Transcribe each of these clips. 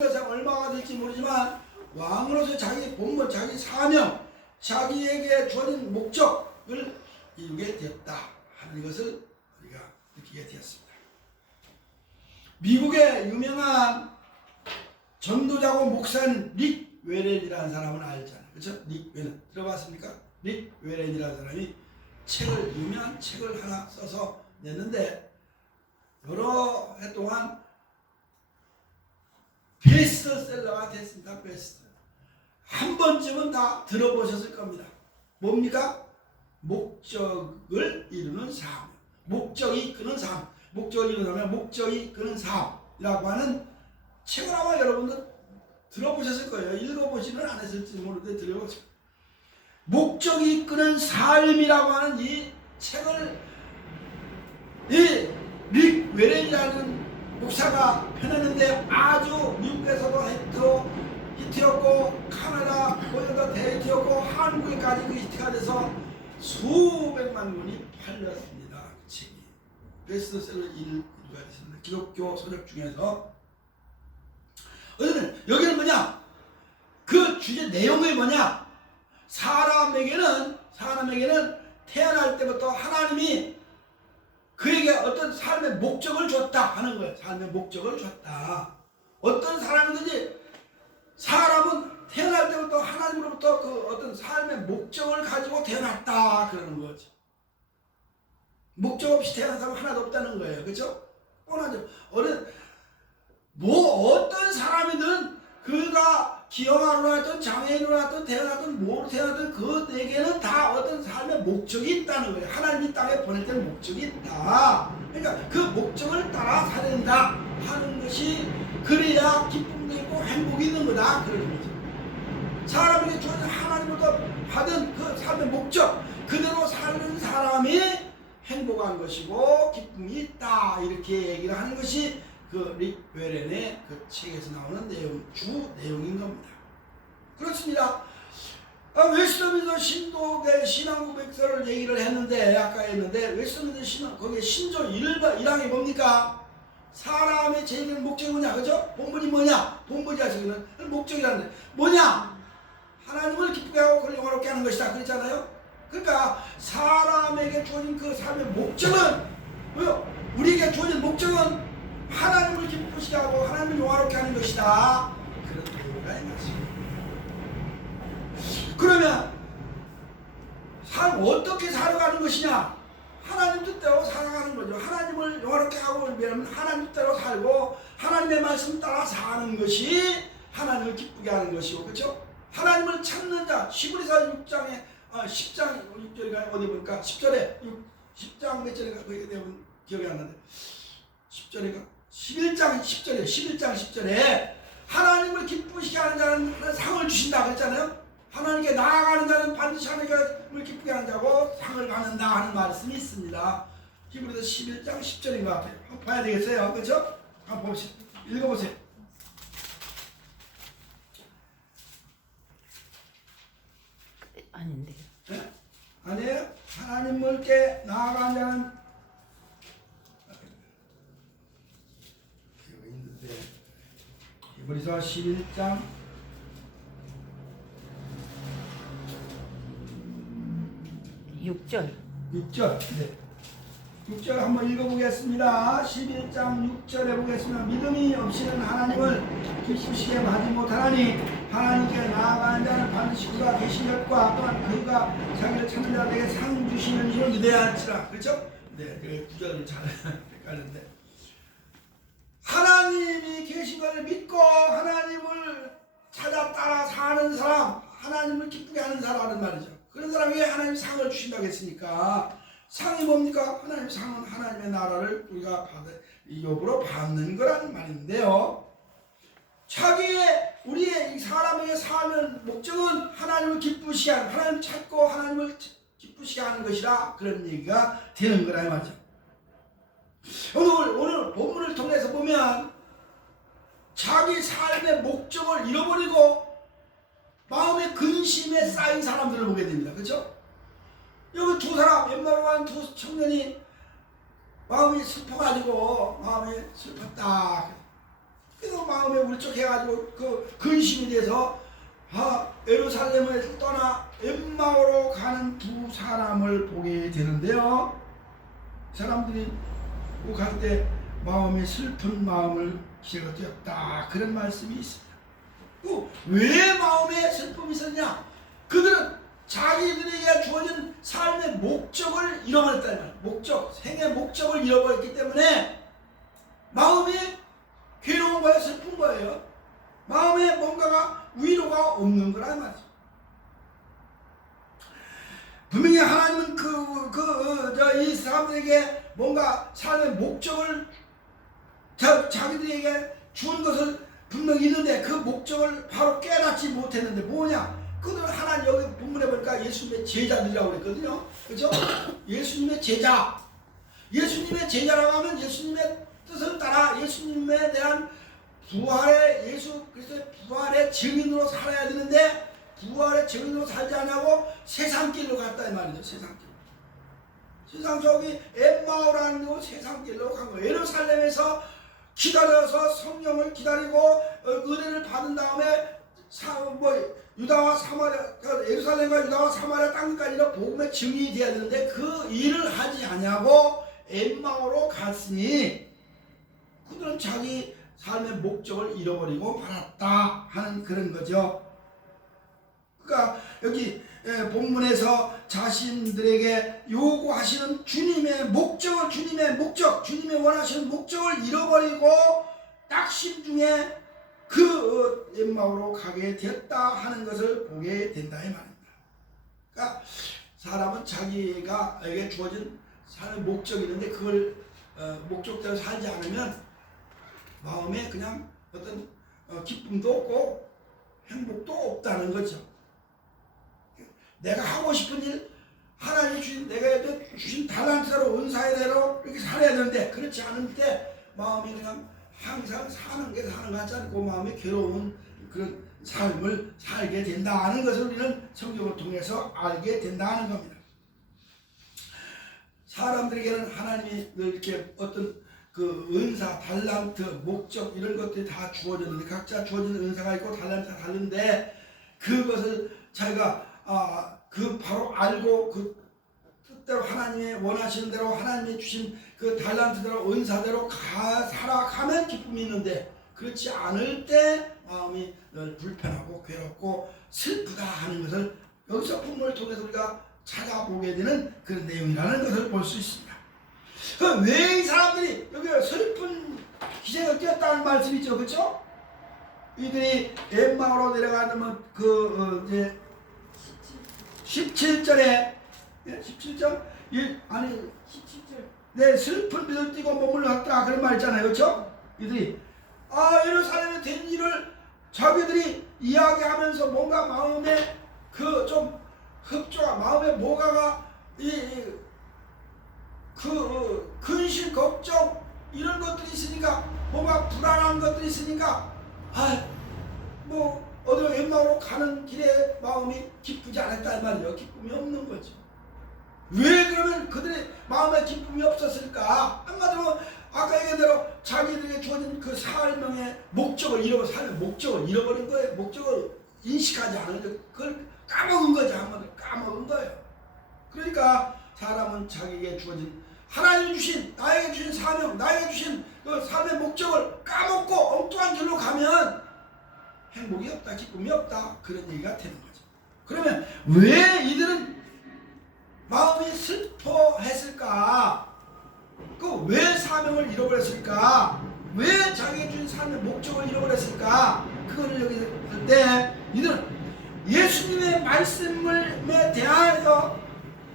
얼마가 될지 모르지만 왕으로서 자기 본분, 자기 사명, 자기에게 주어진 목적을 이루게 되었다 하는 것을 우리가 느끼게 되었습니다. 미국의 유명한 전도자고 목사인 릭 웨렌이라는 사람은 알잖아요. 그렇죠? 릭 웨렌 들어봤습니까? 릭 웨렌이라는 사람이 유명한 책을 하나 써서 냈는데 여러 해 동안 베스트셀러가 됐습니다. 베스트. 한 번쯤은 다 들어보셨을 겁니다. 뭡니까? 목적을 이루는 삶. 목적이 이끄는 삶. 목적을 이루는 삶. 목적이 이끄는 삶이라고 하는 책을 아마 여러분들 들어보셨을 거예요. 읽어보지는 않았을지 모르는데 들어보셨을 거예요. 목적이 이끄는 삶이라고 하는 이 책을 이 릭 웨렌이라는 목사가 펴냈는데 아주 미국에서도 히트였고 카나다 거기도 대히트였고 한국에까지 그 히트가 돼서 수백만 권이 팔렸습니다. 그 책이 베스트셀러 1위가 됐습니다. 기독교 서적 중에서 여기는 뭐냐? 그 주제 내용이 뭐냐? 사람에게는 태어날 때부터 하나님이 그에게 어떤 삶의 목적을 줬다 하는 거예요. 삶의 목적을 줬다. 어떤 사람이든지 사람은 태어날 때부터 하나님으로부터 그 어떤 삶의 목적을 가지고 태어났다 그러는 거죠. 목적 없이 태어난 사람은 하나도 없다는 거예요. 그렇죠? 뻔하죠. 어떤 사람이든 그가 기형아로 나왔든 장애인으로 나왔든 태어나든 뭐로 태어나든 그에게는 다 어떤 삶의 목적이 있다는 거예요. 하나님이 땅에 보낼 때는 목적이 있다. 그러니까 그 목적을 따라 살아야 하는 것이 그래야 기쁨도 있고 행복이 있는 거다 그러는 거죠. 사람에게 주어진 하나님으로부터 받은 그 삶의 목적 그대로 사는 사람이 행복한 것이고 기쁨이 있다 이렇게 얘기를 하는 것이 그 릭 웨렌의 그 책에서 나오는 주 내용인 겁니다. 그렇습니다. 웨스트민스터 신도의 신앙고백서를 얘기를 했는데 아까 했는데 웨스트민스터 신앙 거기에 신조 1항이 뭡니까? 사람의 제일 목적이 뭐냐, 그죠? 본분이 뭐냐? 본분이 하시는 목적이라는데 뭐냐? 하나님을 기쁘게 하고 그를 영화롭게 하는 것이다. 그랬잖아요. 그러니까 사람에게 주어진 그 삶의 목적은 뭐요? 우리에게 주어진 목적은 하나님을 기쁘시게 하고 하나님을 영화롭게 하는 것이다. 그런 내용이가 있습니다. 그러면 삶 어떻게 살아가는 것이냐? 하나님 뜻대로 살아가는 거죠. 하나님을 영화롭게 하고 위하면 하나님 뜻대로 살고 하나님의 말씀 따라 사는 것이 하나님을 기쁘게 하는 것이고, 그렇죠? 하나님을 찾는 자, 히브리서 6장에 10장 6절인가 어디 보니까 10절에 10장 몇 절인가 그게 되면 기억이 안 나는데 10절인가 11장 10절에 하나님을 기쁘시게 하는 자는 상을 주신다 그랬잖아요. 하나님께 나아가는 자는 반드시 하나님을 기쁘게 하는 자고 상을 받는다 하는 말씀이 있습니다. 히브리서 11장 10절인 것 같아요. 한번 봐야 되겠어요. 그렇죠? 한번 봅시다. 읽어보세요. 아닌데요. 네? 아니에요? 하나님께 나아가는 자는 히브리서 11장 6절. 6절. 네. 6절 한번 읽어보겠습니다. 11장 6절에 보겠습니다. 믿음이 없이는 하나님을 기쁘시게 하지 못하나니 하나님께 나아가는 자는 반드시 그가 계신 것과 또한 그가 자기를 찾는 자에게 상 주시는 줄을 믿어야 할지라. 그렇죠? 네, 그 구절을 잘 헷갈렸는데 하나님이 계신 것을 믿고 하나님을 찾아 따라 사는 사람, 하나님을 기쁘게 하는 사람은 말이죠. 그런 사람에게 하나님 상을 주신다고 했으니까 상이 뭡니까? 하나님 상은 하나님의 나라를 우리가 욥으로 받는 거라는 말인데요. 우리의 이 사람에게 사는 목적은 하나님을 기쁘시게 하는, 하나님을 찾고 하나님을 기쁘시게 하는 것이라 그런 얘기가 되는 거라 이 말이죠. 오늘 본문을 통해서 보면 자기 삶의 목적을 잃어버리고 마음의 근심에 쌓인 사람들을 보게 됩니다. 그렇죠? 여기 두 사람, 엠마로 간 두 청년이 마음이 슬퍼가지고 마음이 슬펐다. 그래서 마음에 울적해가지고 그 근심이 돼서 예루살렘을 떠나 엠마오로 가는 두 사람을 보게 되는데요. 사람들이 갈 때 마음이 슬픈 마음을 기회가 되었다, 그런 말씀이 있습니다. 왜 마음에 슬픔이 있었냐? 그들은 자기들에게 주어진 삶의 목적을 잃어버렸다는 말이에요. 목적, 생의 목적을 잃어버렸기 때문에 마음이 괴로운 거예요, 슬픈 거예요. 마음에 뭔가가 위로가 없는 거란 말이죠. 분명히 하나님은 이 사람들에게 뭔가 삶의 목적을 자기들에게 준 것을 분명히 있는데 그 목적을 바로 깨닫지 못했는데 뭐냐? 그들은 하나님, 여기 본문에 보니까 예수님의 제자들이라고 그랬거든요. 그렇죠? 예수님의 제자. 예수님의 제자라고 하면 예수님의 뜻을 따라 예수님에 대한 부활의, 예수 그리스도의 부활의 증인으로 살아야 되는데 부활의 증인으로 살지 않냐고 세상길로 갔다 이 말이죠. 세상길. 세상 저기 엠마오라는 곳 세상길로 간 거예요. 예루살렘에서 기다려서 성령을 기다리고 은혜를 받은 다음에 유다와 사마리아, 예루살렘과 유다와 사마리아 땅까지 복음의 증인이 되어야 되는데 그 일을 하지 않냐고 엠마오로 갔으니 그들은 자기 삶의 목적을 잃어버리고 말았다 하는 그런 거죠. 그러니까 여기 본문에서 자신들에게 요구하시는 주님의 목적을, 주님의 원하시는 목적을 잃어버리고 낙심 중에 그 엠마오로 가게 되었다 하는 것을 보게 된다 이 말입니다. 그러니까 사람은 자기에게 주어진 삶의 목적이 있는데 그걸 목적대로 살지 않으면 마음에 그냥 어떤 기쁨도 없고 행복도 없다는 거죠. 내가 하고 싶은 일, 하나님이 주신, 내가 주신 달란트대로, 은사대로 이렇게 살아야 되는데 그렇지 않을 때 마음이 그냥 항상 사는 것 같지 않고 마음이 괴로운 그런 삶을 살게 된다는 것을 우리는 성경을 통해서 알게 된다는 겁니다. 사람들에게는 하나님이 이렇게 어떤 그 은사, 달란트, 목적 이런 것들이 다 주어졌는데 각자 주어진 은사가 있고 달란트가 다른데 그것을 자기가 그 바로 알고 그 뜻대로 하나님의 원하시는 대로 하나님이 주신 그 달란트대로 은사대로 살아가면 기쁨이 있는데 그렇지 않을 때 마음이 늘 불편하고 괴롭고 슬프다 하는 것을 여기서 본문을 통해서 우리가 찾아보게 되는 그런 내용이라는 것을 볼 수 있습니다. 왜 이 사람들이 여기 슬픈 기색을 띄었다는 말씀이죠, 그렇죠? 이들이 엠마오로 내려가면 이제 17절에 17절 17절 네, 슬픈 빛을 띠고 머물렀다 그런 말 있잖아요, 그렇죠? 이들이 예루살렘에 된 일을 자기들이 이야기하면서 뭔가 마음에 그 좀 흡조가 마음에 뭐가가 근심 걱정 이런 것들이 있으니까 뭔가 불안한 것들이 있으니까 어디로 엠마오로 가는 길에 마음이 기쁘지 않았단 말이에요. 기쁨이 없는 거죠. 왜 그러면 그들의 마음에 기쁨이 없었을까? 한마디로 아까 얘기한 대로 자기들에게 주어진 그 삶의 목적을 잃어버린 거예요. 목적을 인식하지 않은 거, 그걸 까먹은 거죠. 한마디로 까먹은 거예요. 그러니까 사람은 자기에게 주어진 하나님이 주신, 나에게 주신 사명, 나에게 주신 그 삶의 목적을 까먹고 엉뚱한 길로 가면 행복이 없다, 기쁨이 없다, 그런 얘기가 되는 거죠. 그러면 왜 이들은 마음이 슬퍼했을까? 왜 사명을 잃어버렸을까? 왜 자기가 주신 삶의 목적을 잃어버렸을까? 그거를 여기 할 때 이들은 예수님의 말씀에 대하여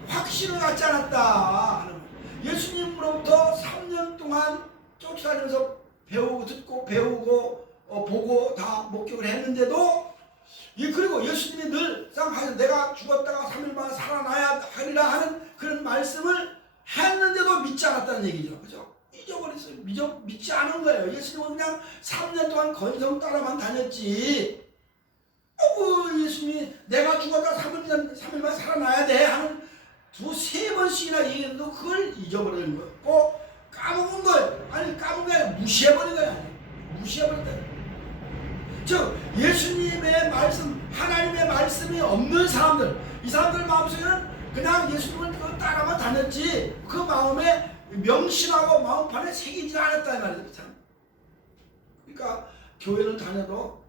확신을 갖지 않았다 하는 거예요. 예수님으로부터 3년 동안 쫓아다니면서 배우고 듣고 배우고 보고 다 목격을 했는데도 그리고 예수님이 늘상 내가 죽었다가 3일 만에 살아나야 하리라 하는 그런 말씀을 했는데도 믿지 않았다는 얘기죠. 그죠? 잊어버렸어요. 믿지 않은 거예요. 예수님은 그냥 3년 동안 건성 따라만 다녔지. 예수님이 내가 죽었다 3일 만에 살아나야 돼 하는 2-3번씩이나 얘기했는데 그걸 잊어버리는 거고 까먹은 거예요. 아니 까먹은 게 아니라 무시해버린 거예요. 무시해버렸다. 즉 예수님의 말씀, 하나님의 말씀이 없는 사람들, 이 사람들 마음속에는 그냥 예수님을 따라만 다녔지 그 마음에 명심하고 마음판에 새기지 않았다 이 말이죠. 참. 그러니까 교회를 다녀도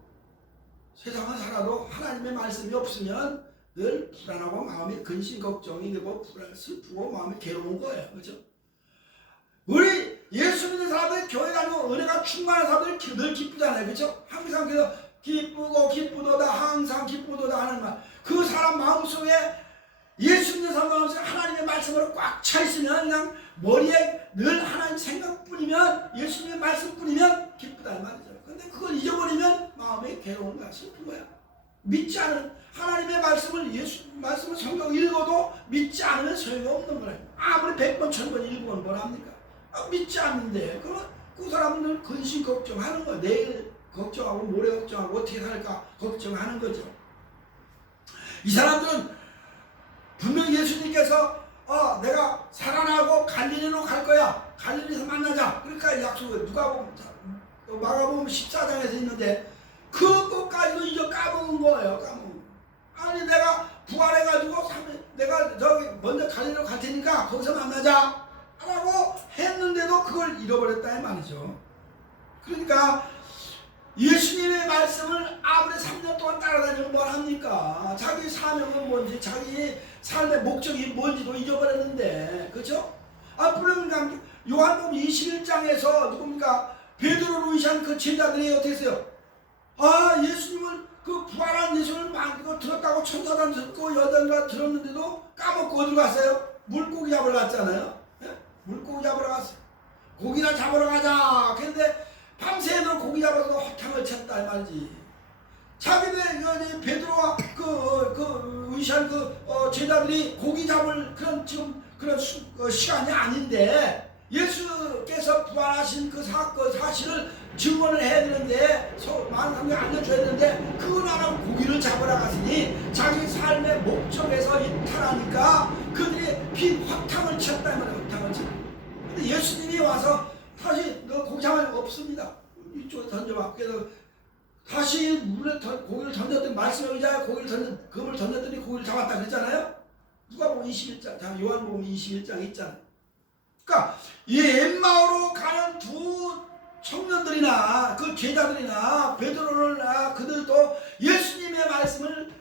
세상을 살아도 하나님의 말씀이 없으면 늘 불안하고 마음이 근심 걱정이 되고 슬프고 마음이 괴로운 거예요. 그렇죠? 우리 예수 믿는 사람들 교회 다니고 은혜가 충만한 사람들이 늘 기쁘잖아요. 그렇죠? 항상 그래서 기쁘고 기쁘도다 항상 기쁘도다 하는 말, 그 사람 마음속에 예수 믿는 사람 마음속에 하나님의 말씀으로 꽉 차 있으면 그냥 머리에 늘 하나님 생각뿐이면 예수님의 말씀뿐이면 기쁘다 이 말이죠. 근데 그걸 잊어버리면 마음이 괴로운 거야, 슬픈 거야. 믿지 않은 하나님의 말씀을, 예수 말씀을 성경 읽어도 믿지 않으면 소용없는 거예요. 아무리 100번 1000번 읽으면 뭐랍니까? 믿지 않는데 그 사람은 근심 걱정하는 거야. 내일 걱정하고 모레 걱정하고 어떻게 살까 걱정하는 거죠. 이 사람들은 분명히 예수님께서 내가 살아나고 갈릴리로 갈 거야, 갈릴리에서 만나자, 그러니까 약속을 마가복음 14장에서 있는데 그것까지도 이제 까먹은 거예요. 아니 내가 부활해가지고 내가 저기 먼저 갈릴리로 갈 테니까 거기서 만나자 라고 했는데도 그걸 잃어버렸다 이 말이죠. 그러니까 예수님의 말씀을 아무리 3년 동안 따라다니면 뭘 합니까? 자기 사명은 뭔지, 자기 삶의 목적이 뭔지도 잊어버렸는데, 그렇죠? 그러니까 요한복음 21장에서 누굽니까? 베드로를 의시한 그 제자들이 어떻게 했어요? 예수님을 그 부활한 예수를 들었다고 천사단 듣고 여자들과 들었는데도 까먹고 어디로 갔어요? 물고기 잡으러 갔잖아요. 예? 물고기 잡으러 갔어요. 고기나 잡으러 가자. 그런데 밤새도록 고기 잡아서 허탕을 쳤다 이 말이지. 자기네 베드로와 그 의시한 제자들이 고기 잡을 그런 지금 그런 시간이 아닌데 예수께서 부활하신 그 사실을 증언을 해야 되는데 많은 사람들이 알려줘야 되는데 그건 안 하고 고기를 잡으러 갔으니 자기 삶의 목적에서 이탈하니까 그들이 빈 허탕을 쳤다 이 말이야. 허탕을 쳤다. 근데 예수님이 와서 다시 너 고기 잡을 없습니다. 이쪽에 던져봐. 그래서 다시 물에 고기를 던졌더니 말씀의 의자에 금을 던졌더니 고기를 잡았다 그랬잖아요. 누가복음 21장, 요한복음 21장 있잖아요. 그러니까 이 엠마오로 가는 두 청년들이나 그 제자들이나 베드로나 그들도 예수님의 말씀을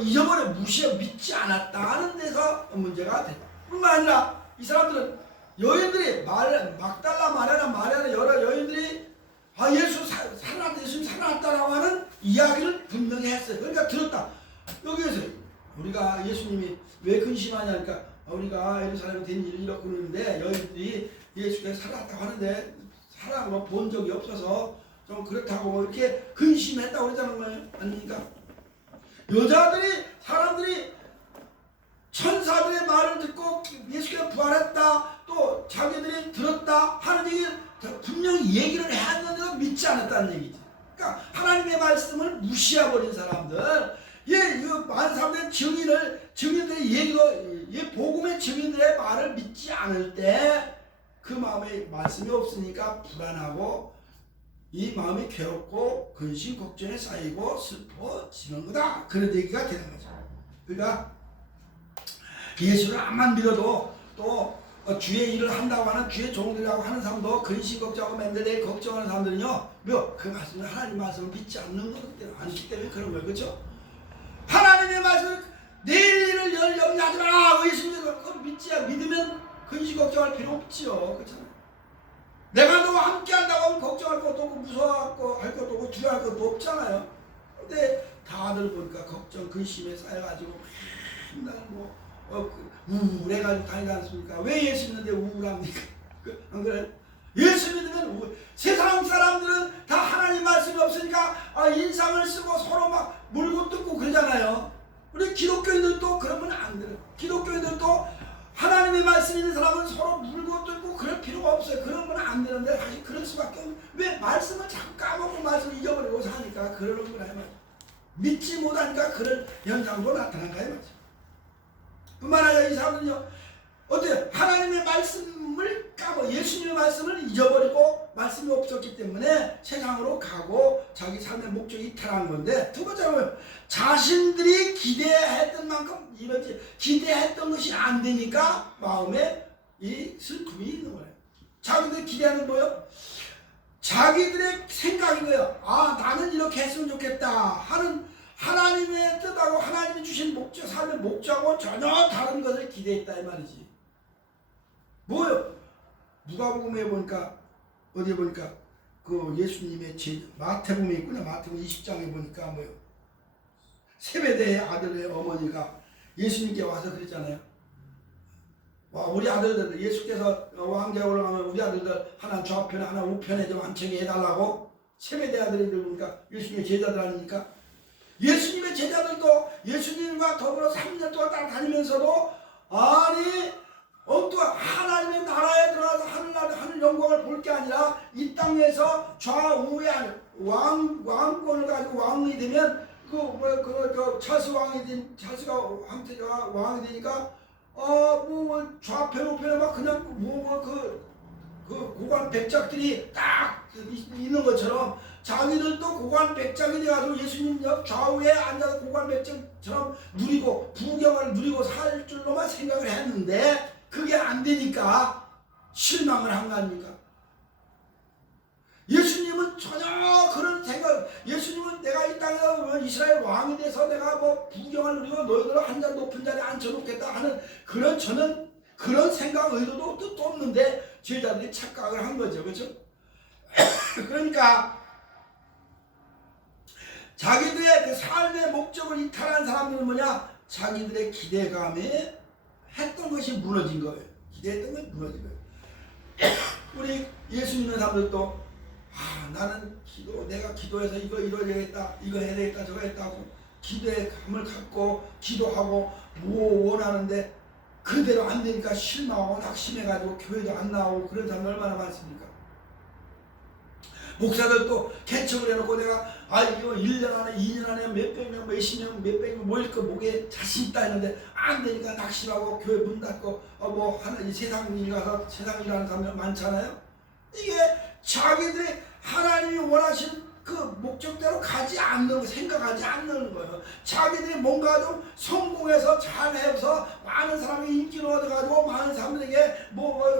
잊어버려 무시해 믿지 않았다는 데서 문제가 됐다. 뿐만 아니라 이 사람들은 여인들이 막달라 마리아나 여러 여인들이 예수님 살아났다라고 하는 이야기를 분명히 했어요. 그러니까 들었다. 여기에서 우리가 예수님이 왜 근심하냐니까 우리가 예루살렘에 된 일을 이렇게 그러는데 여인들이 예수께서 살아났다고 하는데 살아난 본 적이 없어서 좀 그렇다고 이렇게 근심했다고 그랬다는 거예요. 아닙니까? 사람들이 천사들의 말을 듣고 예수께서 부활했다 또 자기들이 들었다 하는 얘기를 분명히 얘기를 했는데도 믿지 않았다는 얘기지. 그러니까 하나님의 말씀을 무시해버린 사람들, 많은 사람들의 증인들의 얘기도, 복음의 증인들의 말을 믿지 않을 때 그 마음에 말씀이 없으니까 불안하고 이 마음이 괴롭고 근심 걱정에 쌓이고 슬퍼지는 거다. 그런 얘기가 되는 거죠. 그러니까 예수를 암만 믿어도 또 주의 일을 한다고 하는 주의 종들이라고 하는 사람도 근심 걱정하고 맨날 내일 걱정하는 사람들은요, 그 말씀을 하나님 말씀을 믿지 않는 거기 때문에 아니기 때문에 그런 거예요. 그렇죠? 하나님의 말씀을 내일 일을 염려하지 마라. 예수님을 믿으면 근심 걱정할 필요 없지요. 그렇잖아요. 내가 너와 함께 한다고 하면 걱정할 것도 없고 무서워할 것도 없고 두려워할 것도 없잖아요. 근데 다들 보니까 걱정 근심에 쌓여가지고 맨날 우울해가지고 다니지 않습니까? 왜 예수 믿는데 우울합니까? 안 그래요? 예수 믿으면 세상 사람들은 다 하나님 말씀이 없으니까 인상을 쓰고 서로 막 물고 뜯고 그러잖아요. 우리 기독교인들도 그러면 안 돼요. 기독교인들도 하나님의 말씀 있는 사람은 서로 물고 뜯고 그럴 필요가 없어요. 그러면 안 되는데 사실 그럴 수밖에 없는. 왜 말씀을 자꾸 까먹고 말씀을 잊어버리고 사니까 그러는 거라 말이야. 믿지 못하니까 그런 현상도 나타난 거야 말이야. 뿐만 아니라 이 사람은요, 어때요? 하나님의 말씀을 예수님의 말씀을 잊어버리고 말씀이 없었기 때문에 세상으로 가고 자기 삶의 목적이 이탈한 건데, 두 번째는 자신들이 기대했던 만큼 이러지 기대했던 것이 안 되니까 마음에 이 슬픔이 있는 거예요. 자기들 기대하는 거요. 자기들의 생각인 거예요. 아, 나는 이렇게 했으면 좋겠다 하는 하나님의 뜻하고 하나님이 주신 목적, 삶의 목적하고 전혀 다른 것을 기대했다 이 말이지. 뭐요? 누가복음에 보니까 어디에 보니까 그 예수님의 마태복음에 있구나. 마태복음 20장에 보니까 뭐요? 세베대의 아들의 어머니가 예수님께 와서 그랬잖아요. 와, 우리 아들들, 예수께서 왕좌에 올라가면 우리 아들들 하나 좌편에 하나 우편에 좀 앉히게 해달라고. 세베대 아들이 그러니까 예수님의 제자들 아닙니까? 예수님의 제자들도 예수님과 더불어 3년 동안 따라다니면서도 아니 엉뚱한 하나님의 나라에 들어가서 하늘 영광을 볼 게 아니라 이 땅에서 좌우에 왕권을 가지고 왕이 되면 찰스가 왕이 되니까 좌편 우편에 막 그냥 그 고관 백작들이 딱 있는 것처럼 자기들도 고관 백작이 돼가지고 예수님 옆 좌우에 앉아서 고관 백작처럼 누리고 부경을 누리고 살 줄로만 생각을 했는데 그게 안 되니까 실망을 한 거 아닙니까? 예수님은 전혀 그런 생각, 예수님은 내가 이 땅에서 이스라엘 왕이 돼서 내가 뭐 부경을 누리고 너희들을 한 잔 높은 자리에 앉혀놓겠다 하는 그런 저는 그런 생각 의도도 뜻도 없는데 제자들이 착각을 한 거죠. 그렇죠? 그러니까 자기들의 그 삶의 목적을 이탈한 사람들은 뭐냐? 자기들의 기대감에 했던 것이 무너진 거예요. 기대했던 것이 무너진 거예요. 우리 예수 믿는 사람들도 나는 내가 기도해서 이거 이뤄야겠다, 이거 해야 되겠다, 저거 했다고 기대의 감을 갖고 기도하고 뭐 원하는데 그대로 안 되니까 실망하고 낙심해가지고 교회도 안 나오고 그런 사람 얼마나 많습니까? 목사들도 개척을 해놓고 내가 이거 1년 안에 2년 안에 몇백 명 몇십 명 몇백 명 모일 거 목에 자신 있다 했는데 안 되니까 낙심하고 교회 문 닫고 이 세상 일 가서 세상 일하는 사람들 많잖아요. 이게 자기들이 하나님이 원하신 그 목적대로 가지 않는, 생각하지 않는 거예요. 자기들이 뭔가 좀 성공해서 잘해서 많은 사람이 인기를 얻어가지고 많은 사람들에게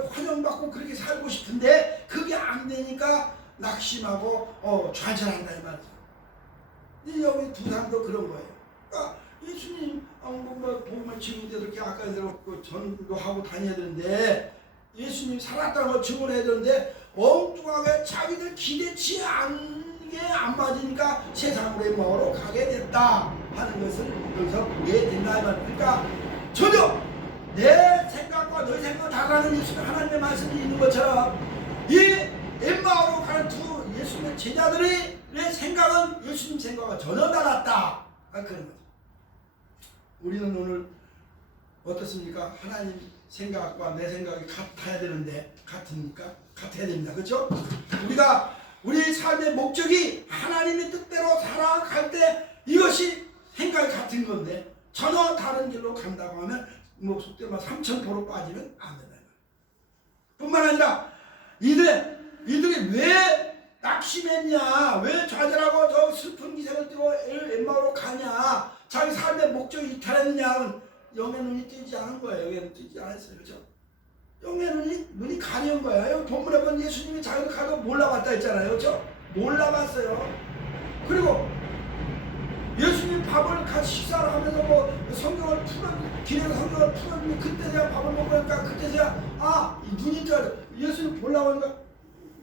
환영받고 그렇게 살고 싶은데 그게 안 되니까 낙심하고 좌절한다 이 말이죠. 여기 두 사람도 그런 거예요. 그러니까 예수님 복음을 증인데 그렇게 아까 대로 전도하고 다녀야 되는데 예수님 살았다는 걸 증언해야 되는데 엉뚱하게 자기들 기대치 않게 안 맞으니까 세상으로의 마음으로 가게 됐다 하는 것을 여기서 보게 된다 이 말이에요. 그러니까 전혀 내 생각과 너의 생각과 다르다는 하나님의 말씀이 있는 것처럼 이 엠마오로 가는 두 예수님의 제자들의 생각은 예수님 생각과 전혀 달랐다. 그런 거죠. 우리는 오늘 어떻습니까? 하나님 생각과 내 생각이 같아야 되는데 같습니까? 같아야 됩니다. 그렇죠? 우리가 우리 삶의 목적이 하나님의 뜻대로 살아갈 때 이것이 생각이 같은 건데 전혀 다른 길로 간다고 하면 속된 말 삼천포로 빠지면 안 된다. 뿐만 아니라 이들이 왜 낙심했냐, 왜 좌절하고 저 슬픈 기색을 띠고 엠마오로 가냐, 자기 삶의 목적이 이탈했느냐. 영의 눈이 뜨지 않은 거예요. 영의 눈이 뜨지 않았어요. 그렇죠? 영의 눈이 가려운 거예요. 본문에 보면 예수님이 자기를 가도 몰라봤다 했잖아요. 그렇죠? 몰라봤어요. 그리고 예수님 밥을 같이 식사를 하면서 성경을 길에서 성경을 풀었는데 그때서야 밥을 먹으니까 그때서야 눈이 떠요. 예수님 보려고 하니까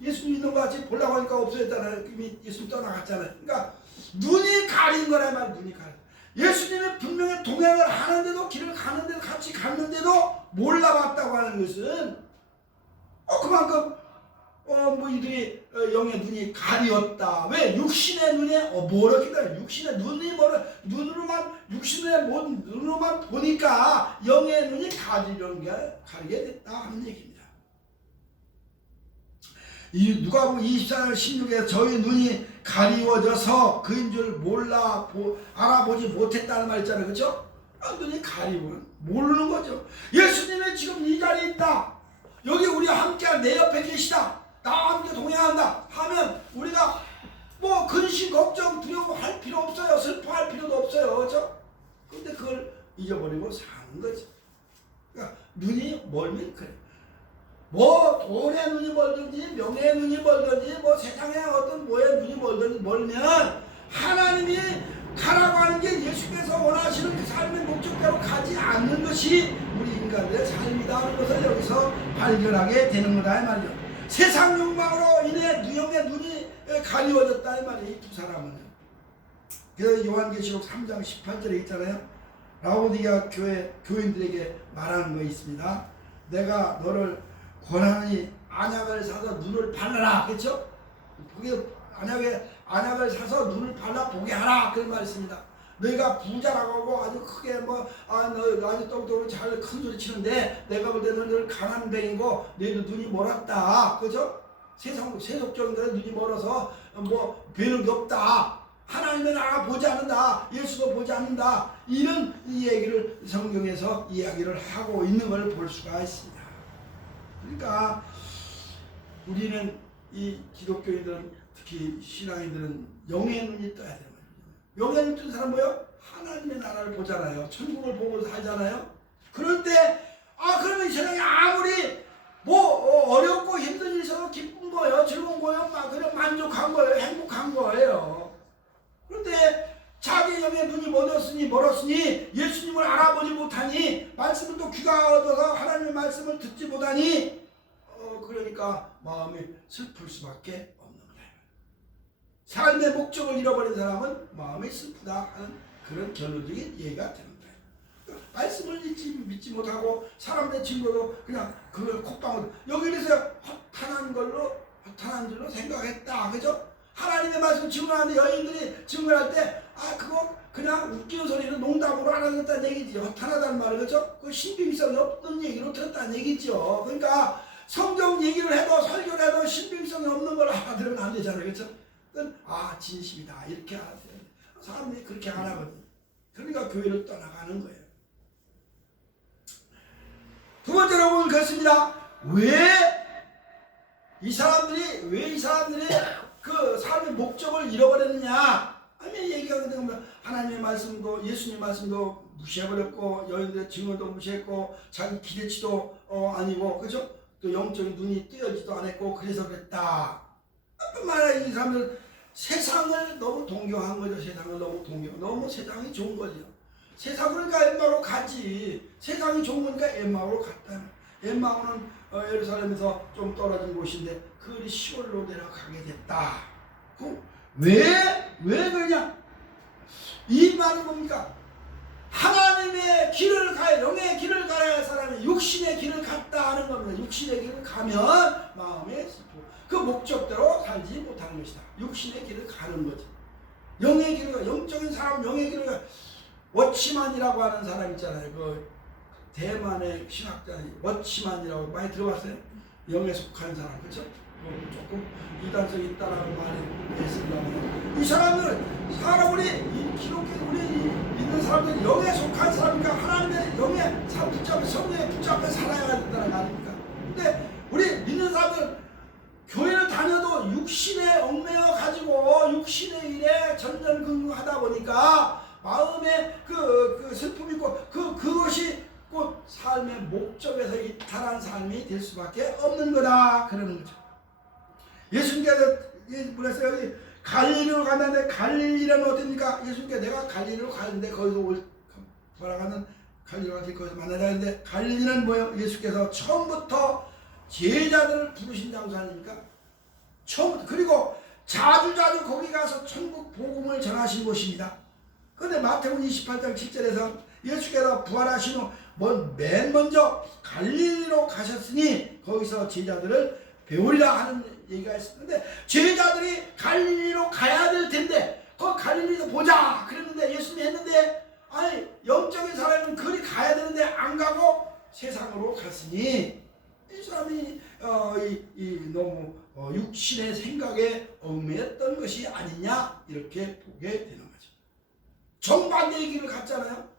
예수님 있는 것 같이 보려고 하니까 없어졌잖아요. 이미 예수님 떠나갔잖아요. 그러니까 눈이 가린 거란 말이에요. 눈이 가린. 예수님이 분명히 동행을 하는데도 길을 가는데도 같이 갔는데도 몰라봤다고 하는 것은 그만큼 이들이 영의 눈이 가리웠다. 왜? 육신의 눈에 뭐랬겠다. 육신의 눈이 눈으로만 보니까 영의 눈이 가리게 됐다 하는 얘기입니다. 이 누가복음 24장 16에 저희 눈이 가리워져서 그인 줄 알아보지 못했다는 말 있잖아요. 그렇죠? 눈이 가리우면 모르는 거죠. 예수님이 지금 이 자리에 있다. 여기 우리와 함께한 내 옆에 계시다. 나와 함께 동행한다 하면 우리가 뭐 근심 걱정 두려워할 필요 없어요. 슬퍼할 필요도 없어요. 그렇죠? 근데 그걸 잊어버리고 사는 거지. 그러니까 눈이 멀면 그래. 뭐 돈에 눈이 멀든지 명예에 눈이 멀든지 뭐 세상에 어떤 뭐에 눈이 멀면 하나님이 가라고 하는 게 예수께서 원하시는 그 삶의 목적대로 가지 않는 것이 우리 인간들의 삶이다 하는 것을 여기서 발견하게 되는 거다 이 말이죠. 세상 욕망으로 인해 영의 눈이 가리워졌다 이 말이에요. 이 두 사람은. 그래서 요한계시록 3장 18절에 있잖아요. 라오디게아 교인들에게 말하는 거 있습니다. 내가 너를 권하니 안약을 사서 눈을 발라라. 그렇죠? 그게 안약을 사서 눈을 발라 보게 하라. 그런 말씀입니다. 너희가 부자라고 하고 아주 크게 너 아주 똑똑하고 잘 큰 소리 치는데 내가 볼 때는 늘 강한 뱅이고 너희도 눈이 멀었다. 그죠? 세속적인 데는 눈이 멀어서 뭐 되는 게 없다. 하나님의 나라가 보지 않는다. 예수도 보지 않는다. 이런 얘기를 성경에서 이야기를 하고 있는 걸 볼 수가 있습니다. 그러니까 우리는 이 기독교인들은 특히 신앙인들은 영의 눈이 떠야 돼요. 영의 눈 뜬 사람 뭐예요? 하나님의 나라를 보잖아요. 천국을 보고 살잖아요. 그럴 때 그러면 이 세상에 아무리 뭐 어렵고 힘든 일이 있어도 기쁜 거예요. 즐거운 거예요. 막 그냥 만족한 거예요. 행복한 거예요. 그런데 자기 영의 눈이 멀었으니 예수님을 알아보지 못하니 말씀을 또 귀가 얻어서 하나님의 말씀을 듣지 못하니 그러니까 마음이 슬플 수밖에 없는 거예요. 삶의 목적을 잃어버린 사람은 마음이 슬프다 하는 그런 결론적인 얘기가 되는 거예요. 그러니까 말씀을 믿지 못하고 사람들의 증거도 그냥 그걸 콧방울 여기에서 허탄한 줄로 생각했다. 그죠? 하나님의 말씀 증언하는데 여인들이 증언할 때 그거 그냥 웃기는 소리는 농담으로 알아듣었다는 얘기지. 허탄하다는 말을 그죠? 그 신빙성이 없는 얘기로 들었다는 얘기죠. 그러니까 성경 얘기를 해도 설교를 해도 신빙성이 없는 걸 알아들으면 안 되잖아요. 그렇죠? 진심이다 이렇게 알아야 돼. 사람들이 그렇게 안 하거든. 그러니까 교회를 떠나가는 거예요. 두 번째로 보면 그렇습니다. 왜 이 사람들이 그 삶의 목적을 잃어버렸느냐? 아니 얘기하게 되면 하나님의 말씀도 예수님 말씀도 무시해버렸고 여인들의 증언도 무시했고 자기 기대치도 아니고 그죠? 또 영적인 눈이 뜨여지도 않았고 그래서 그랬다. 뿐만 아니라 이 사람들은 세상을 너무 동경한 거죠. 세상을 너무 너무 세상이 좋은 거죠. 세상 그러니까 엠마오로 가지. 세상이 좋은 거니까 엠마오로 갔다. 엠마오는 예루살렘에서 좀 떨어진 곳인데 그리 시골로 내려가게 됐다. 왜 그러냐? 이 말은 뭡니까? 하나님의 길을 가야, 영의 길을 가야 할 사람이 육신의 길을 갔다 하는 겁니다. 육신의 길을 가면 마음에 슬퍼. 그 목적대로 살지 못하는 것이다. 육신의 길을 가는 거지. 영의 길을 가, 영적인 사람 영의 길을 가. 워치만이라고 하는 사람 있잖아요. 그 대만의 신학자 워치만이라고 많이 들어봤어요? 영에 속한 사람, 그렇죠? 조금 이단성이 있다라는 말이 있습니다. 이 사람들은 우리 기독교 우리 믿는 사람들은 영에 속한 사람이니까 하나님의 영에 성령에 붙잡혀 살아야 된다는 말입니까? 근데 우리 믿는 사람들은 교회를 다녀도 육신에 얽매여 가지고 육신의 일에 전전긍긍하다 보니까 마음에 그 슬픔이 있고 그것이 곧 삶의 목적에서 이탈한 삶이 될 수밖에 없는 거다 그러는 거죠. 예수님께서 그랬어요. 갈릴리로 갔는데 갈릴리는 어딥니까? 예수님께서 내가 갈릴리로 가는데 거기서 돌아가는 갈릴리로 가서 거기서 만나자 했는데 갈릴리는 뭐예요? 예수께서 처음부터 제자들을 부르신 장소 아닙니까? 처음부터. 그리고 자주 거기 가서 천국 복음을 전하신 곳입니다. 그런데 마태복음 28장 7절에서 예수께서 부활하신 후 맨 먼저 갈릴리로 가셨으니 거기서 제자들을 배우리라 하는 얘기가 있었는데 제자들이 갈릴리로 가야 될 텐데 그 갈릴리에서 보자 그랬는데 예수님이 했는데 영적인 사람은 그리 가야 되는데 안 가고 세상으로 갔으니 이 사람이 너무 육신의 생각에 얽매였던 것이 아니냐 이렇게 보게 되는 거죠. 정반대의 길을 갔잖아요.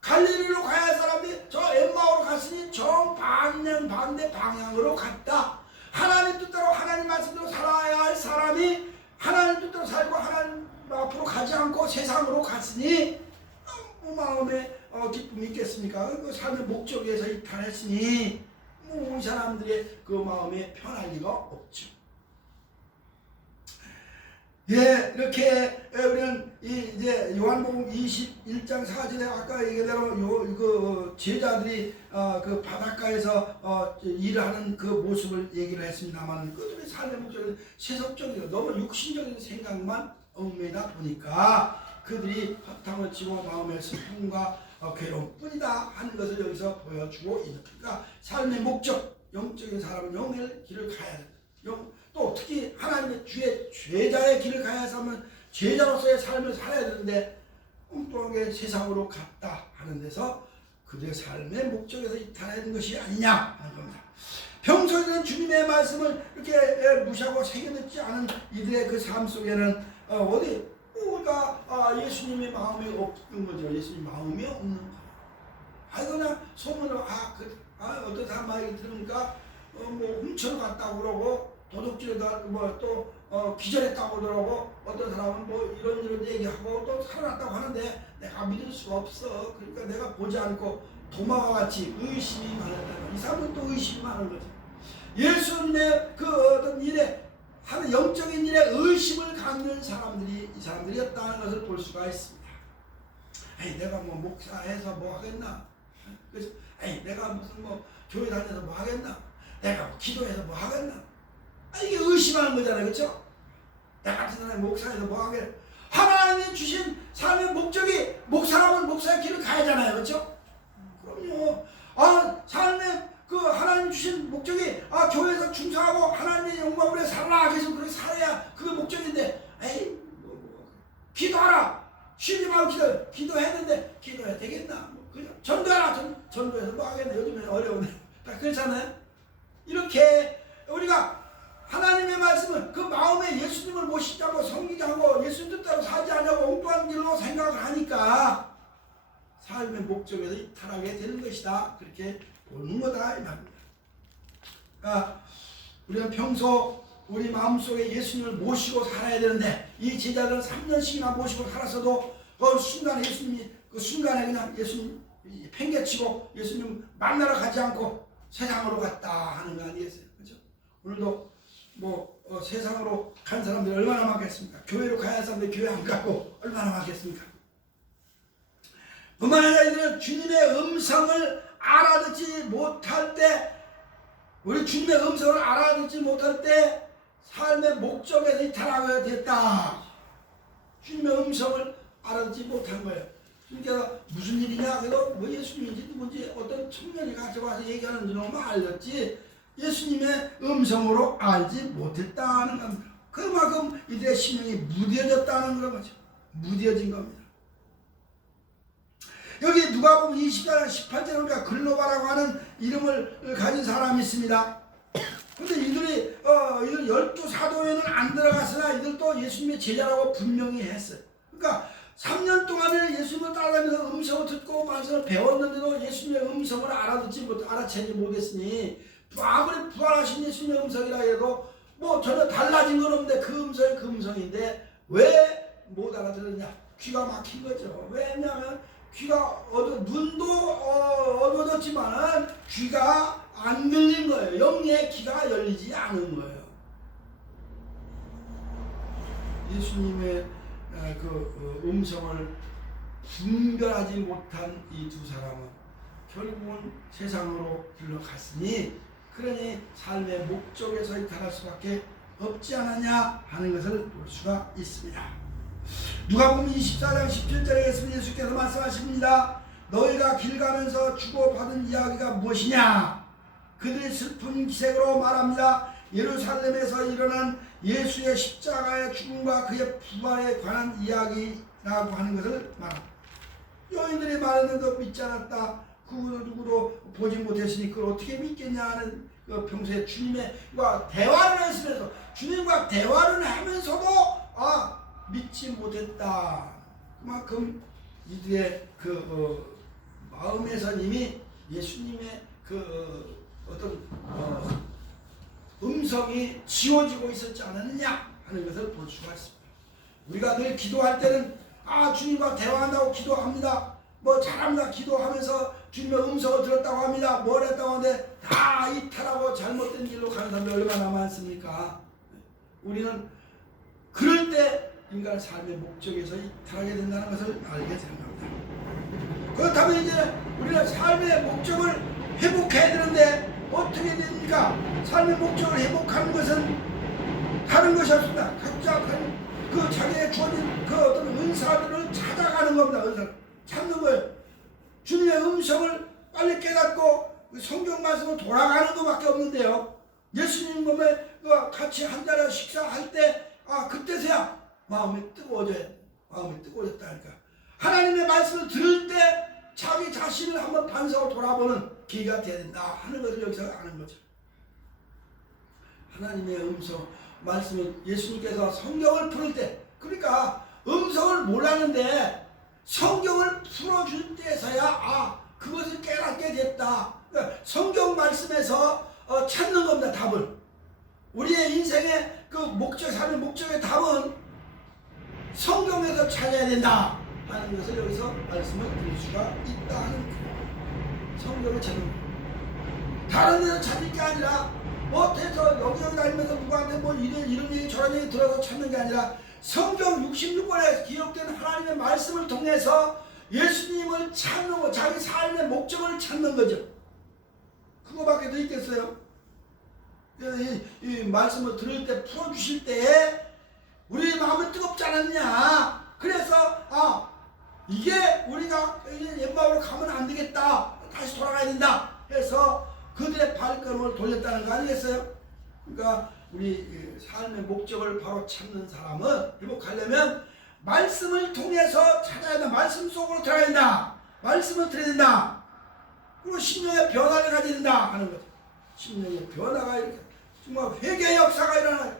갈릴리로 가야 할 사람이 저 엠마오로 갔으니 정반대 방향으로 갔다. 하나님 뜻대로 하나님 말씀대로 살아야 할 사람이 하나님 뜻대로 살고 하나님 앞으로 가지 않고 세상으로 갔으니 마음에 기쁨이 있겠습니까? 그 삶의 목적에서 이탈했으니 이 사람들의 그 마음에 편할 리가 없죠. 예, 이렇게 우리는 이제 요한복음 21장 4절에 아까 얘기대로 그 제자들이 그 바닷가에서 일을 하는 그 모습을 얘기를 했습니다만 그들의 삶의 목적은 세속적이고 너무 육신적인 생각만 얽매이다 보니까 그들이 허탕을 치고 마음의 슬픔과 괴로움뿐이다 하는 것을 여기서 보여주고 있는. 그러니까 삶의 목적, 영적인 사람은 영의 길을 가야 된다. 또 특히 하나님의 주의 제자의 길을 가야 하면 제자로서의 삶을 살아야 되는데 엉뚱하게 세상으로 갔다 하는 데서 그들의 삶의 목적에서 이탈하는 것이 아니냐 하는 겁니다. 평소에는 주님의 말씀을 이렇게 무시하고 새겨듣지 않은 이들의 그 삶 속에는 어디 우리가 예수님의 마음이 없는 거죠. 예수님 마음이 없는 거예요. 그냥 소문으로 어떤 사람 말이 들으니까 뭐 훔쳐 갔다고 그러고 도둑질에다 또 기절했다고 그러고 어떤 사람은 뭐 이런 얘기하고 또 살아났다고 하는데 내가 믿을 수가 없어. 그러니까 내가 보지 않고 도마와 같이 의심이 많았다. 이 사람은 또 의심이 많은 거죠. 예수님의 그 어떤 일에 하는 영적인 일에 의심을 갖는 사람들이 이 사람들이었다는 것을 볼 수가 있습니다. 에이, 내가 뭐 목사해서 뭐 하겠나? 그래서 에이, 내가 무슨 뭐 교회 다녀서 뭐 하겠나? 내가 뭐 기도해서 뭐 하겠나? 이게 의심하는 거잖아요, 그렇죠? 나 같은 사람이 목사해서 뭐 하겠나? 하나님이 주신 삶의 목적이 목사라면 목사의 길을 가야잖아요, 그렇죠? 그럼요. 삶의 그 하나님 주신 목적이 교회에서 충성하고 하나님의 영광을 위해 살아라. 계속 그렇게 살아야 그게 목적인데, 에이 기도하라. 쉬지 말고 기도했는데 기도해야 되겠나? 그냥 전도해라. 전도해서 뭐 하겠나? 요즘에 어려운데 다 그렇잖아요. 이렇게 우리가 하나님의 말씀은 그 마음에 예수님을 모시자고 섬기자고 예수님 뜻대로 살지 않냐고 엉뚱한 길로 생각을 하니까 삶의 목적에서 이탈하게 되는 것이다. 그렇게 보는 거다 이 말입니다. 그러니까 우리가 평소 우리 마음속에 예수님을 모시고 살아야 되는데 이 제자들은 3년씩이나 모시고 살았어도 그 순간에 그냥 예수님 팽개치고 예수님 만나러 가지 않고 세상으로 갔다 하는 거 아니겠어요? 그렇죠? 오늘도 세상으로 간 사람들이 얼마나 많겠습니까? 교회로 가야 할 사람들이 교회 안 가고 얼마나 많겠습니까? 뿐만 아니라 이들은 주님의 음성을 알아듣지 못할 때, 우리 주님의 음성을 알아듣지 못할 때 삶의 목적에서 이탈하게 됐다. 주님의 음성을 알아듣지 못한 거예요. 주님께서 무슨 일이냐? 그래서 뭐 예수님인지 누군지 어떤 청년이 가져와서 얘기하는 줄 알렸지 예수님의 음성으로 알지 못했다는 겁니다. 그만큼 이들의 심령이 무뎌졌다는 그런 거죠. 무뎌진 겁니다. 여기 누가복음 24장 18절에 우리가 글로바라고 하는 이름을 가진 사람이 있습니다. 근데 이들 12사도에는 안 들어갔으나 이들도 예수님의 제자라고 분명히 했어요. 그러니까 3년 동안을 예수님을 따라가면서 음성을 듣고 말씀을 배웠는데도 예수님의 음성을 알아채지 못했으니 아무리 부활하신 예수님의 음성이라 해도 뭐 전혀 달라진 건 없는데 그 음성이 그 음성인데 왜 못 알아들었냐? 귀가 막힌 거죠. 왜냐하면 눈도 어두워졌지만 귀가 안 들린 거예요. 영의 귀가 열리지 않은 거예요. 예수님의 그 음성을 분별하지 못한 이 두 사람은 결국은 세상으로 들러갔으니 그러니 삶의 목적에서 이탈할 수밖에 없지 않았냐 하는 것을 볼 수가 있습니다. 누가복음 24장 17절에 예수께서 말씀하십니다. 너희가 길 가면서 주고받은 이야기가 무엇이냐? 그들이 슬픈 기색으로 말합니다. 예루살렘에서 일어난 예수의 십자가의 죽음과 그의 부활에 관한 이야기라고 하는 것을 말합니다. 여인들이 말했는데 믿지 않았다. 그 누구도 보지 못했으니 그걸 어떻게 믿겠냐 하는 그 평소에 주님과 대화를 했으면서 주님과 대화를 하면서도 믿지 못했다. 그만큼 이들의 마음에서 이미 예수님의 그 어떤 음성이 지워지고 있었지 않았느냐 하는 것을 볼 수가 있습니다. 우리가 늘 기도할 때는 주님과 대화한다고 기도합니다. 뭐 잘합니다 기도하면서 주님의 음성을 들었다고 합니다. 뭘 했다고 하는데 다 이탈하고 잘못된 길로 가는 사람이 얼마나 많습니까? 우리는 그럴 때 인간의 삶의 목적에서 이탈하게 된다는 것을 알게 되는 겁니다. 그렇다면 이제 우리는 삶의 목적을 회복해야 되는데 어떻게 됩니까? 삶의 목적을 회복하는 것은 다른 것이 없습니다. 각자 그 자기의 주어진 그 어떤 은사들을 찾아가는 겁니다. 은사를 찾는 거예요. 주님의 음성을 빨리 깨닫고 성경 말씀으로 돌아가는 것밖에 없는데요. 예수님 몸에 같이 한 자리에 식사할 때 그때서야 마음이 뜨거워져야 마음이 뜨거워졌다니까. 하나님의 말씀을 들을 때 자기 자신을 한번 반성하고 돌아보는 기회가 돼야 된다 하는 것을 여기서 아는 거죠. 하나님의 음성 말씀을 예수님께서 성경을 풀을 때 그러니까 음성을 몰랐는데 성경을 풀어줄 때서야 그것을 깨닫게 됐다. 그러니까 성경 말씀에서 찾는 겁니다. 답을. 우리의 인생의 그 목적, 삶의 목적의 답은 성경에서 찾아야 된다 하는 것을 여기서 말씀을 드릴 수가 있다 하는 거예요. 성경을 찾는 다른 데서 찾을 게 아니라 어때서 여기 다니면서 누구한테 뭐 이런 얘기 저런 얘기 들어서 찾는 게 아니라 성경 66권에 기록된 하나님의 말씀을 통해서 예수님을 찾는 거, 자기 삶의 목적을 찾는 거죠. 그거밖에 더 있겠어요? 이 말씀을 들을 때 풀어주실 때에 우리 마음이 뜨겁지 않았냐. 그래서 이게 우리가 옛마을로 가면 안 되겠다. 다시 돌아가야 된다. 해서 그들의 발걸음을 돌렸다는 거 아니겠어요? 그러니까 우리 삶의 목적을 바로 찾는 사람은 회복하려면 말씀을 통해서 찾아야 된다. 말씀 속으로 들어가야 된다. 말씀을 들어야 된다. 그리고 심령의 변화를 가져야 된다 하는 거죠. 심령의 변화가 이렇게 정말 회개의 역사가 일어나요.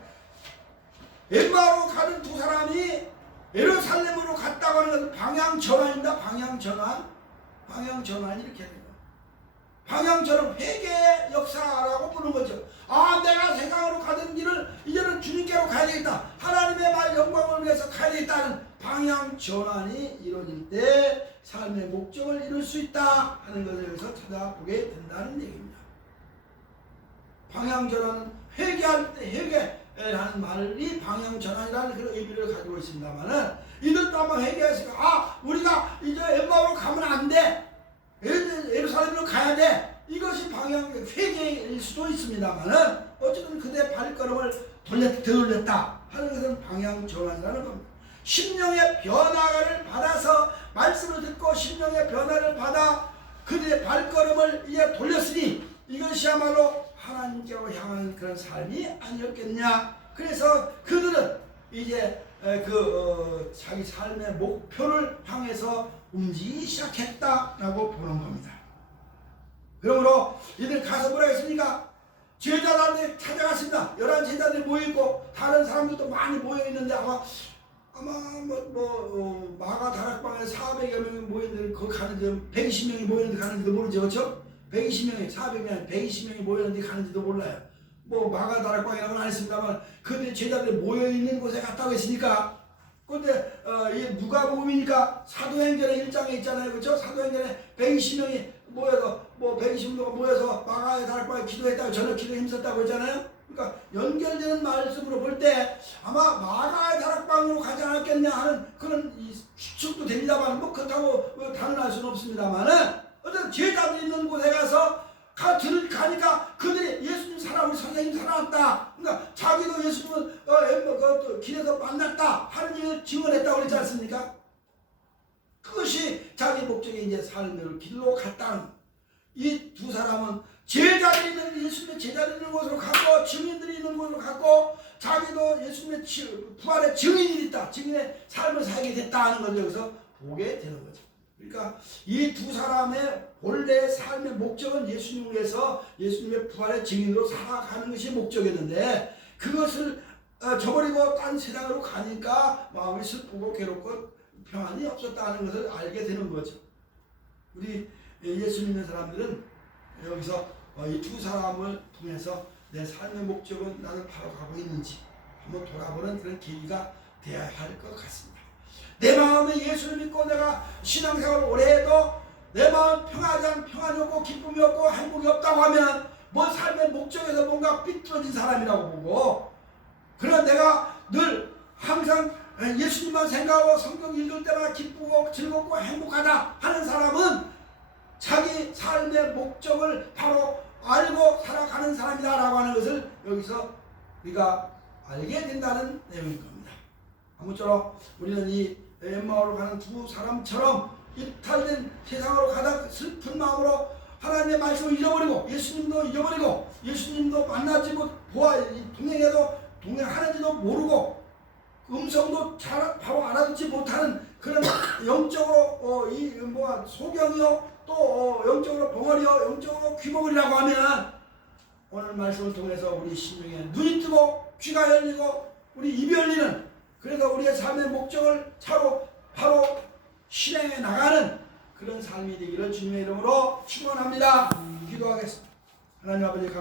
엠마오로 가는 두 사람이 예루살렘으로 갔다고 하는 것은 방향전환입니다. 방향전환이 이렇게 됩니다. 방향전환, 회개의 역사라고 부르는 거죠. 내가 세상으로 가던 길을 이제는 주님께로 가야 되겠다. 하나님의 말 영광을 위해서 가야 되겠다는 방향전환이 이루어질 때 삶의 목적을 이룰 수 있다 하는 것을 여기서 찾아보게 된다는 얘기입니다. 방향전환은 회개할 때 회개라는 말이 방향전환이라는 그런 의미를 가지고 있습니다만은 이들도 아마 회개했으니까 우리가 이제 엠마오로 가면 안 돼. 예루살렘으로 가야 돼. 이것이 방향 회개일 수도 있습니다만은 어쨌든 그들의 발걸음을 돌렸다 하는 것은 방향 전환이라는 겁니다. 심령의 변화를 받아서 말씀을 듣고 심령의 변화를 받아 그들의 발걸음을 이제 돌렸으니 이것이야말로 하나님께로 향하는 그런 삶이 아니었겠냐. 그래서 그들은 이제 자기 삶의 목표를 향해서 움직이기 시작했다라고 보는 겁니다. 그러므로 이들 가서 뭐라 했습니까? 제자들한테 찾아갔습니다. 11 제자들이 모여있고 다른 사람들도 많이 모여있는데 아마 마가 다락방에 400여 명이 모였는데 거기 가는지 120명이 모였는데 가는지도 모르죠. 그렇죠? 120명이 400명이 120명이 모였는데 가는지도 몰라요. 마가 다락방이라고는 안 했습니다만 그들 제자들이 모여있는 곳에 갔다고 했으니까. 그런데 누가복음이니까 사도행전의 1장에 있잖아요. 그렇죠? 사도행전에 120명이 모여서 120명가 모여서 마가의 다락방에 기도했다고 저녁 기도에 힘썼다고 했잖아요. 그러니까 연결되는 말씀으로 볼 때 아마 마가의 다락방으로 가지 않았겠냐 하는 그런 추측도 됩니다만 그렇다고 단언할 수는 없습니다만은 어떤 제자들이 있는 곳에 가니까 그들이 예수님 우리 선생님 살아났다. 그러니까 자기도 예수님을 길에서 만났다 하는 얘기를 증언했다고 그랬지 않습니까? 그것이 자기 목적의 이제 삶을 길로 갔다는 이 두 사람은 제자들이 있는 예수님의 제자들이 있는 곳으로 갔고 증인들이 있는 곳으로 갔고 자기도 예수님의 부활의 증인이 있다. 증인의 삶을 살게 됐다 하는 걸 여기서 보게 되는 거죠. 그러니까 이 두 사람의 본래의 삶의 목적은 예수님을 위해서 예수님의 부활의 증인으로 살아가는 것이 목적이었는데 그것을 저버리고 딴 세상으로 가니까 마음이 슬프고 괴롭고 평안이 없었다는 것을 알게 되는 거죠. 우리 예수 믿는 사람들은 여기서 이 두 사람을 통해서 내 삶의 목적은 나는 바로 가고 있는지 한번 돌아보는 그런 계기가 되어야 할 것 같습니다. 내 마음에 예수를 믿고 내가 신앙생활을 오래 해도 내 마음 평안이 없고 기쁨이 없고 행복이 없다고 하면 뭐 삶의 목적에서 뭔가 삐뚤어진 사람이라고 보고, 그러나 내가 늘 항상 예수님만 생각하고 성경 읽을 때마다 기쁘고 즐겁고 행복하다 하는 사람은 자기 삶의 목적을 바로 알고 살아가는 사람이다 라고 하는 것을 여기서 우리가 알게 된다는 내용인 겁니다. 아무쪼록 우리는 이 엠마오로 가는 두 사람처럼 이탈된 세상으로 가다 슬픈 마음으로 하나님의 말씀을 잃어버리고 예수님도 잃어버리고 예수님도 만나지 못 동행해도 동행하는지도 모르고 음성도 잘 바로 알아듣지 못하는 그런 영적으로 소경이요 또 영적으로 벙어리요 영적으로 귀머거리라고 하면 오늘 말씀을 통해서 우리 심령에 눈이 뜨고 귀가 열리고 우리 입이 열리는, 그래서 우리의 삶의 목적을 바로 실행해 나가는 그런 삶이 되기를 주님의 이름으로 축원합니다. 기도하겠습니다. 하나님 아버지